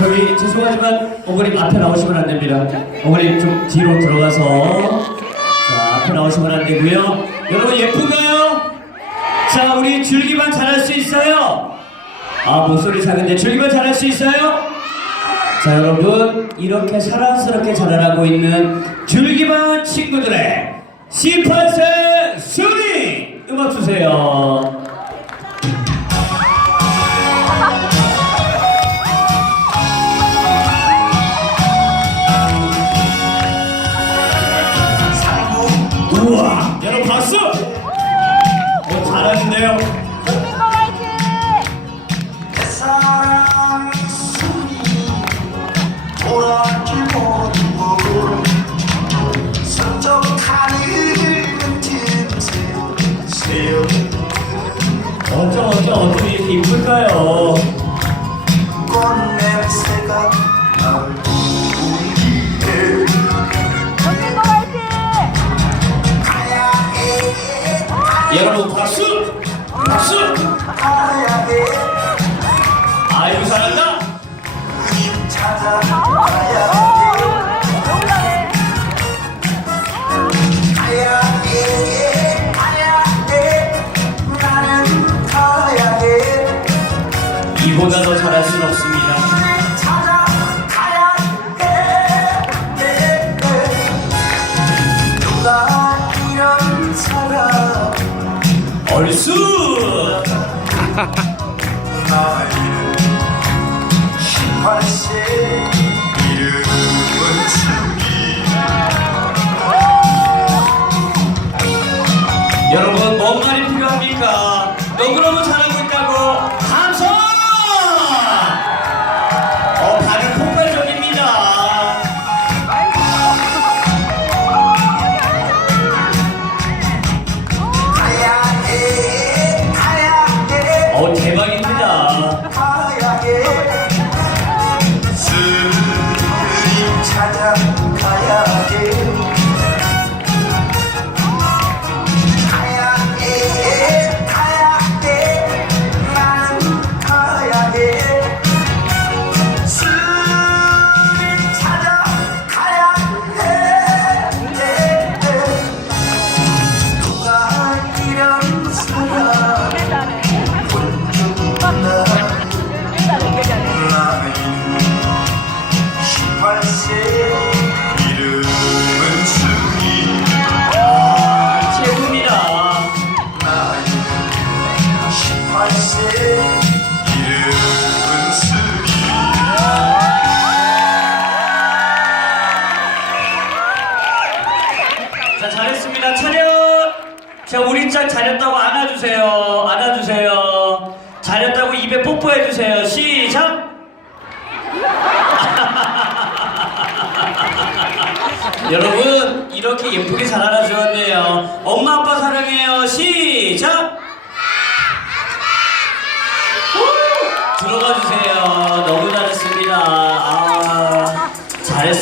저기 죄송하지만 어머님 앞에 나오시면 안 됩니다. 어머님 좀 뒤로 들어가서 자 앞에 나오시면 안 되고요. 여러분 예쁜가요? 자 우리 줄기만 잘할 수 있어요? 아 목소리 작은데 줄기만 잘할 수 있어요? 자 여러분 이렇게 사랑스럽게 자라나고 있는 줄기만 친구들의 18세 순위 음악 주세요. 우와 여러분 박수! 어, 새어 어쩜 어쩜 어쩜 이렇게 이쁠까요? 여러분 박수! 박수! 아이고 잘한다! 이보다 더 잘할 순 없습니다. 얼쑤! 나이는 18세 자 잘했습니다. 차렷. 자 우리 짝 잘했다고 안아주세요. 안아주세요. 잘했다고 입에 뽀뽀해주세요. 시작. 여러분 이렇게 예쁘게 잘 안아주었네요. 엄마 아빠 사랑해요. 시작. 후! 들어가 주세요.